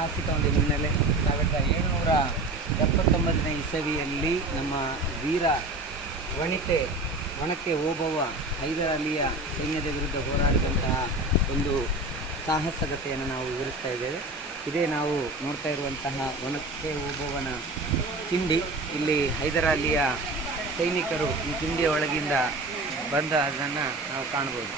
ಐತಿಹಾಸಿಕ ಒಂದು ಹಿನ್ನೆಲೆ. 1779ನೇ ಇಸವಿಯಲ್ಲಿ ನಮ್ಮ ವೀರ ಒಣಕೆ ಓಬವ್ವ ಹೈದರ್ ಅಲಿಯ ಸೈನ್ಯದ ವಿರುದ್ಧ ಹೋರಾಡಿದಂತಹ ಒಂದು ಸಾಹಸಗತೆಯನ್ನು ನಾವು ವಿವರಿಸ್ತಾ ಇದ್ದೇವೆ. ಇದೇ ನಾವು ನೋಡ್ತಾ ಇರುವಂತಹ ಒಣಕೆ ಓಬವ್ವನ ಕಿಂಡಿ. ಇಲ್ಲಿ ಹೈದರ್ ಅಲಿಯ ಸೈನಿಕರು ಈ ಕಿಂಡಿಯ ಒಳಗಿಂದ ಬಂದ ಅದನ್ನು ನಾವು ಕಾಣ್ಬೋದು.